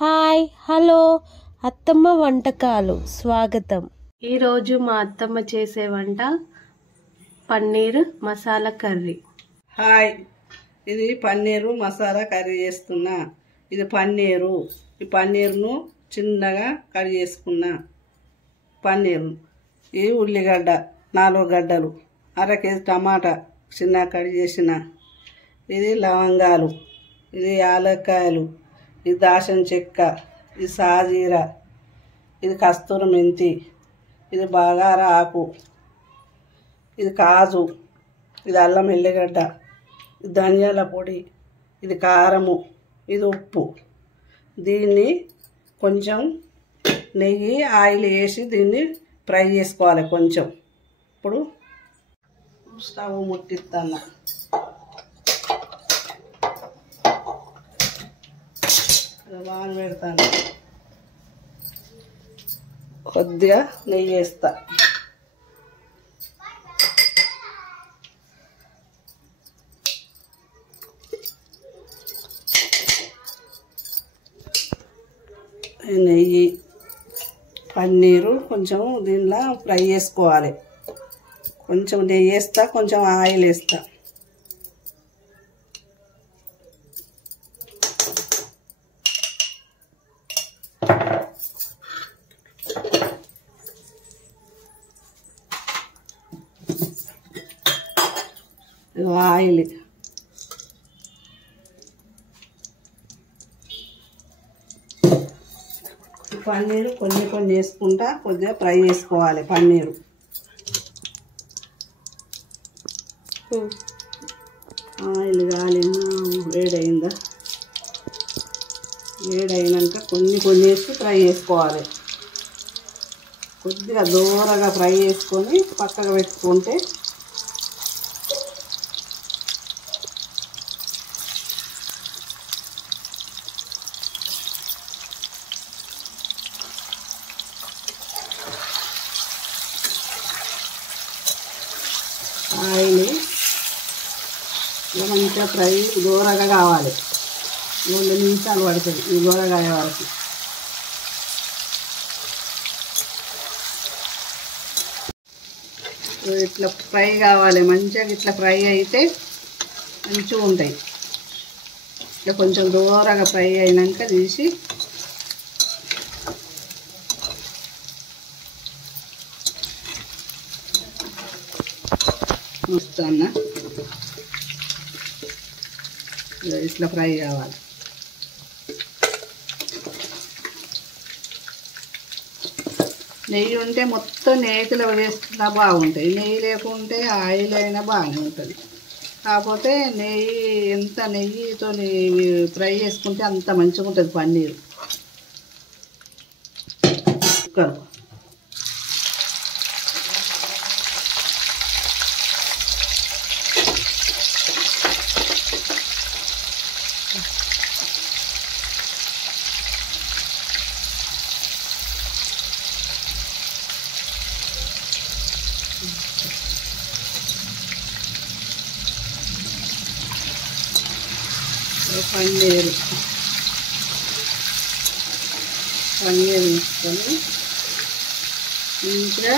Hi hello అత్తమ్మ వంటకాలు స్వాగతం. ఈరోజు మా అత్తమ్మ చేసే వంట పన్నీర్ మసాలా కర్రీ. హాయ్, ఇది పన్నీరు మసాలా కర్రీ చేస్తున్నా. ఇది పన్నీరు. ఈ పన్నీరును చిన్నగా కట్ చేసుకున్నా. పన్నీరు, ఇది ఉల్లిగడ్డ 4 గడ్డలు, అర కేజీ టమాటా చిన్నగా కట్ చేసిన, ఇది లవంగాలు, ఇది యాలక్కాయలు, ఇది దాల్చిన చెక్క, ఇది సాజీరా, ఇది కస్తూరి మెంతి, ఇది బగారా ఆకు, ఇది కాజు, ఇది అల్లం ఎల్లిగడ్డ, ఇది ధనియాల పొడి, ఇది కారము, ఇది ఉప్పు. దీన్ని కొంచెం నెయ్యి ఆయిల్ వేసి దీన్ని ఫ్రై చేసుకోవాలి కొంచెం. ఇప్పుడు స్టవ్ ముట్టిస్తాను. బాగా పెడతాను. కొద్దిగా నెయ్యి వేస్తా. నెయ్యి, పన్నీరు కొంచెం దీనిలో ఫ్రై చేసుకోవాలి. కొంచెం నెయ్యి వేస్తా, కొంచెం ఆయిల్ వేస్తా. ఆయిల్, పన్నీరు కొన్ని కొన్ని వేసుకుంటా కొద్దిగా ఫ్రై చేసుకోవాలి. పన్నీరు ఆయిల్ కాలినా వేడైందా, వేడైనాక కొన్ని కొన్ని వేసి ఫ్రై చేసుకోవాలి. కొద్దిగా దూరగా ఫ్రై చేసుకొని పక్కకు పెట్టుకుంటే ఆయిల్ మంచిగా ఫ్రై దూరగా కావాలి. 2 నిమిషాలు పడుతుంది ఈ దూరగా అయ్యే వరకు. ఇట్లా ఫ్రై కావాలి మంచిగా. ఇట్లా ఫ్రై అయితే మంచిగా ఉంటాయి. ఇట్లా కొంచెం దూరగా ఫ్రై అయినాక తీసి వస్తాను. ఇట్లా ఫ్రై కావాలి. నెయ్యి ఉంటే మొత్తం నెయ్యిలో వేసుకున్నా బాగుంటాయి. నెయ్యి లేకుంటే ఆయిల్ అయినా బాగానే ఉంటుంది. కాకపోతే ఎంత నెయ్యితో ఫ్రై చేసుకుంటే అంత మంచిగా ఉంటుంది పన్నీరు. పన్నీరు తీసుకొని ఇంకా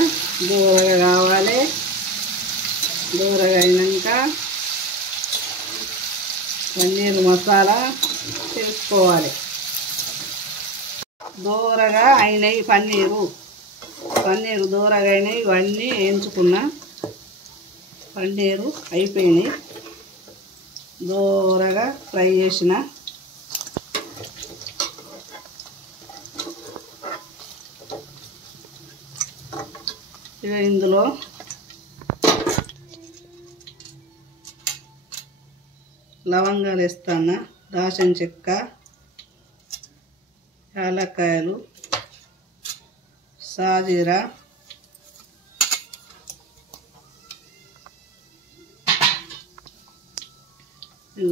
దూరగా కావాలి. దూరగా అయినాక పన్నీరు మసాలా చేసుకోవాలి. దూరగా అయినాయి పన్నీరు దూరగా అయినాయి. ఇవన్నీ వేయించుకున్నా. పన్నీరు అయిపోయినాయి. దూరగా ఫ్రై చేసిన. ఇక ఇందులో లవంగాలు వేస్తాను, దాల్చిన చెక్క, యాలక్కాయలు, సాజీరా,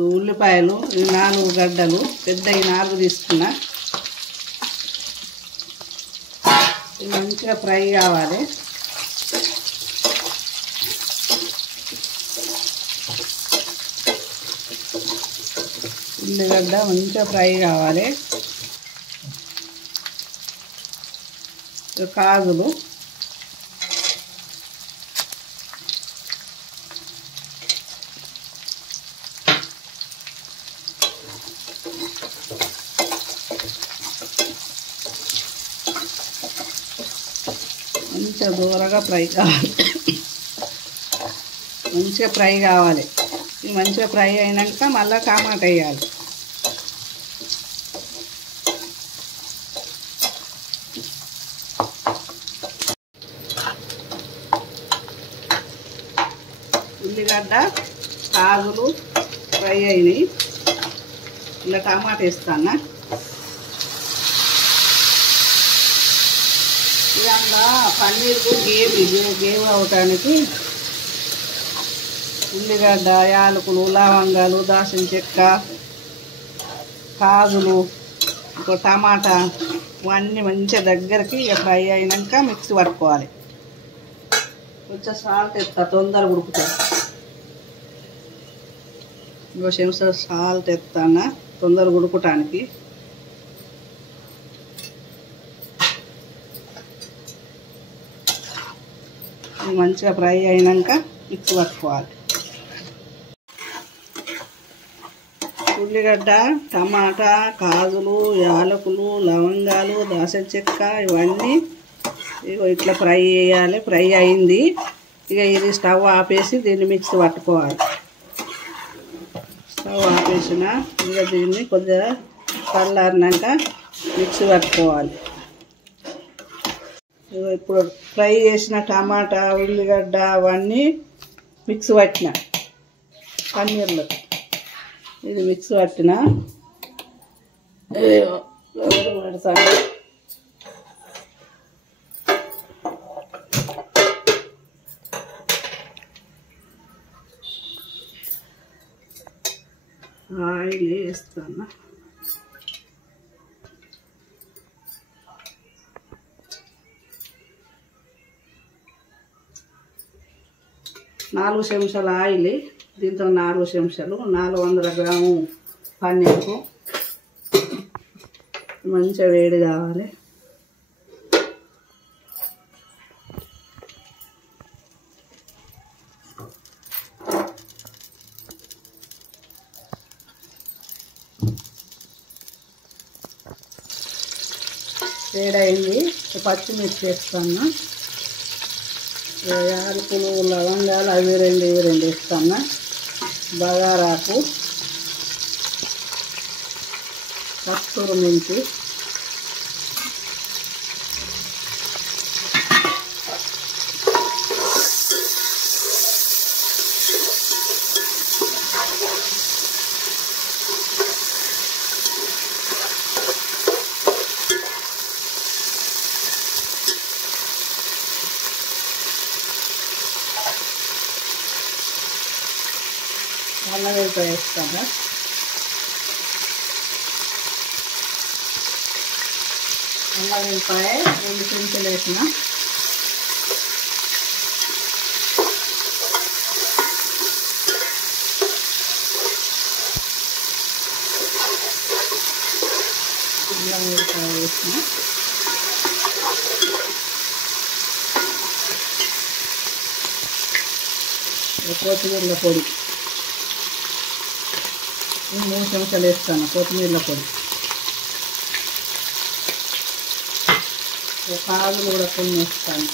ఉల్లిపాయలు 4 గడ్డలు, పెద్దవి 4 తీసుకున్నా. ఇది మంచిగా ఫ్రై కావాలి. ఉల్లిగడ్డ మంచిగా ఫ్రై కావాలి. కాజులు, మంచిగా దూరగా ఫ్రై కావాలి. మంచిగా ఫ్రై కావాలి. ఇది మంచిగా ఫ్రై అయినాక మళ్ళీ టమాటా వేయాలి. ఉల్లిగడ్డ కాజులు ఫ్రై అయినాయి. ఇలా టమాటా వేస్తాను. ఇలా పన్నీర్కు గేమ్ అవటానికి ఉల్లిగడ్డ, యాలకులు, లవంగాలు, దాల్చిన చెక్క, కాజులు, ఇంకో టమాటా ఇవన్నీ మంచిగా దగ్గరికి ఫ్రై అయినాక మిక్సీ పట్టుకోవాలి. కొంచెం సాల్ట్ ఎత్తా, తొందరగా ఉడుకుతుంది. ఇంకో చెంచా సాల్ట్ ఎత్తాను తొందరగా ఉడకటానికి. మంచిగా ఫ్రై అయినాక మిక్సీ పట్టుకోవాలి. ఉల్లిగడ్డ, టమాటా, కాజులు, యాలకులు, లవంగాలు, దాల్చిన చెక్క ఇవన్నీ ఇట్లా ఫ్రై చేయాలి. ఫ్రై అయింది. ఇక ఇది స్టవ్ ఆపేసి దీన్ని మిక్సీ పట్టుకోవాలి. స్టవ్ ఆపేసిన ఇక దీన్ని కొద్దిగా చల్లారినాక మిక్సీ పట్టుకోవాలి. ఇప్పుడు ఫ్రై చేసిన టమాటా, ఉల్లిగడ్డ అవన్నీ మిక్సీ పట్టిన పన్నీర్లో ఇది మిక్సీ పట్టిన పెడతాను. ఆయిల్ వేస్తాను. నాలుగు చెంచాల ఆయిల్, దీంతో 4 చెంచాలు 400 గ్రాము పన్నీర్కు మంచిగా వేడి కావాలి. వేడైంది. పచ్చిమిర్చి వేస్తాను. యాలకులు, లవంగాలు అవి రెండు వేస్తాను. బగారాకు, కస్తూరి మెంతి, అల్లం వెల్లిపాయ వేస్తాను. అల్లం వెల్లిపాయ 2 చెంచాలు వేసిన. అల్లం వెల్లిపాయ వేసిన. కొత్తిమీర పొడి 3 చెంచాలు వేస్తాను. కొత్తిమీర పొడి, కాజులు కూడా కొన్ని వేస్తాను.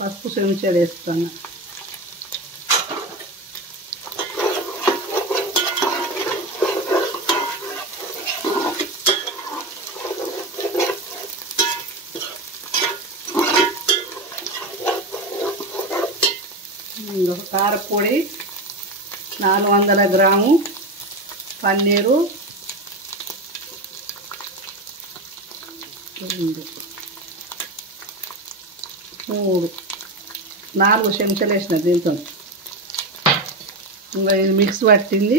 పసుపు చెంచాలు వేస్తాను. కారపొడి 400 గ్రాము పన్నీరు 2 3 4 చెంచాలు వేసిన. దీంతో ఇంకా ఇది మిక్స్ పట్టింది,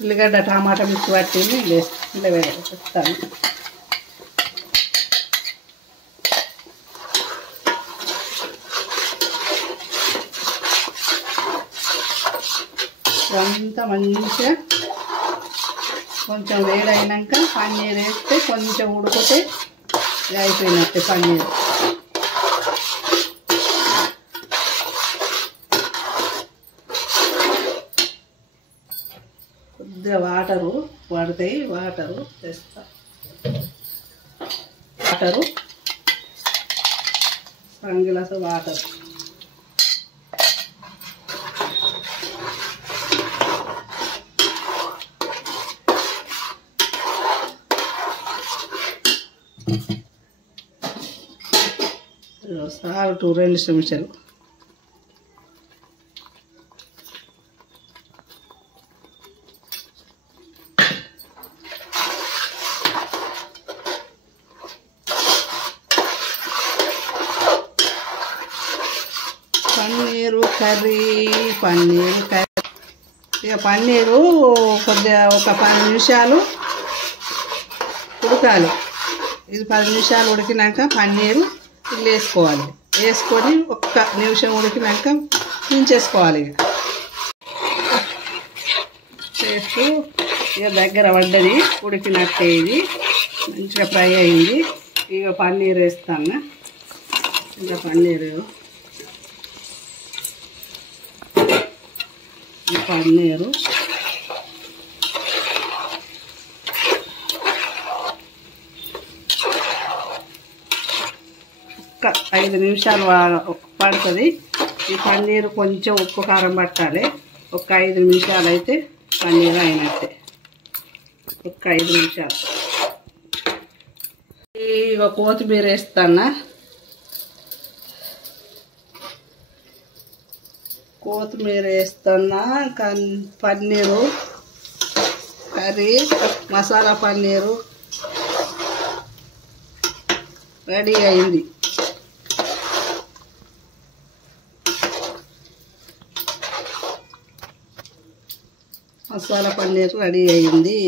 ఉల్లిగడ్డ టమాటా మిక్స్ పట్టింది. ఇలా వేస్తాను. అంతా మంచిగా కొంచెం వేడైనాక పన్నీర్ వేస్తే కొంచెం ఉడికితే అయిపోయినట్టే పన్నీర్. కొద్దిగా వాటరు పడతాయి, వాటరు తెస్తా. వాటరు సగం గ్లాసు వాటర్. సాల్ట్ 2 చెంచాలు. Paneer curry, paneer curry. ఇక పన్నీరు కొద్దిగా ఒక 10 నిమిషాలు ఉడకాలి. ఇది 10 నిమిషాలు ఉడికినాక పన్నీరు ఇల్లు వేసుకోవాలి. వేసుకొని 1 నిమిషం ఉడికినాక దించేసుకోవాలి. చేస్తూ ఇక దగ్గర పడ్డది, ఉడికినట్టే. ఇది మంచిగా ఫ్రై అయింది. ఇక పన్నీరు వేస్తాను. ఇంకా పన్నీరు ఒక 5 నిమిషాలు పడుతుంది. ఈ పన్నీరు కొంచెం ఉప్పు కారం పట్టాలి. ఒక 5 నిమిషాలు అయితే పన్నీరు అయినట్టే. ఒక 5 నిమిషాలు. ఇక కొత్తిమీర వేస్తాను. కొత్తిమీర వేస్తున్నా. పన్నీరు కర్రీ, మసాలా పన్నీరు రెడీ అయింది. మసాలా పన్నీర్ రెడీ అయింది.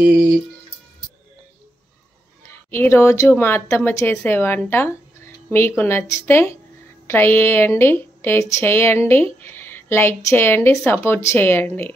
ఈరోజు మా అత్తమ్మ చేసే వంట మీకు నచ్చితే ట్రై చేయండి, టేస్ట్ చేయండి, లైక్ చేయండి, సపోర్ట్ చేయండి.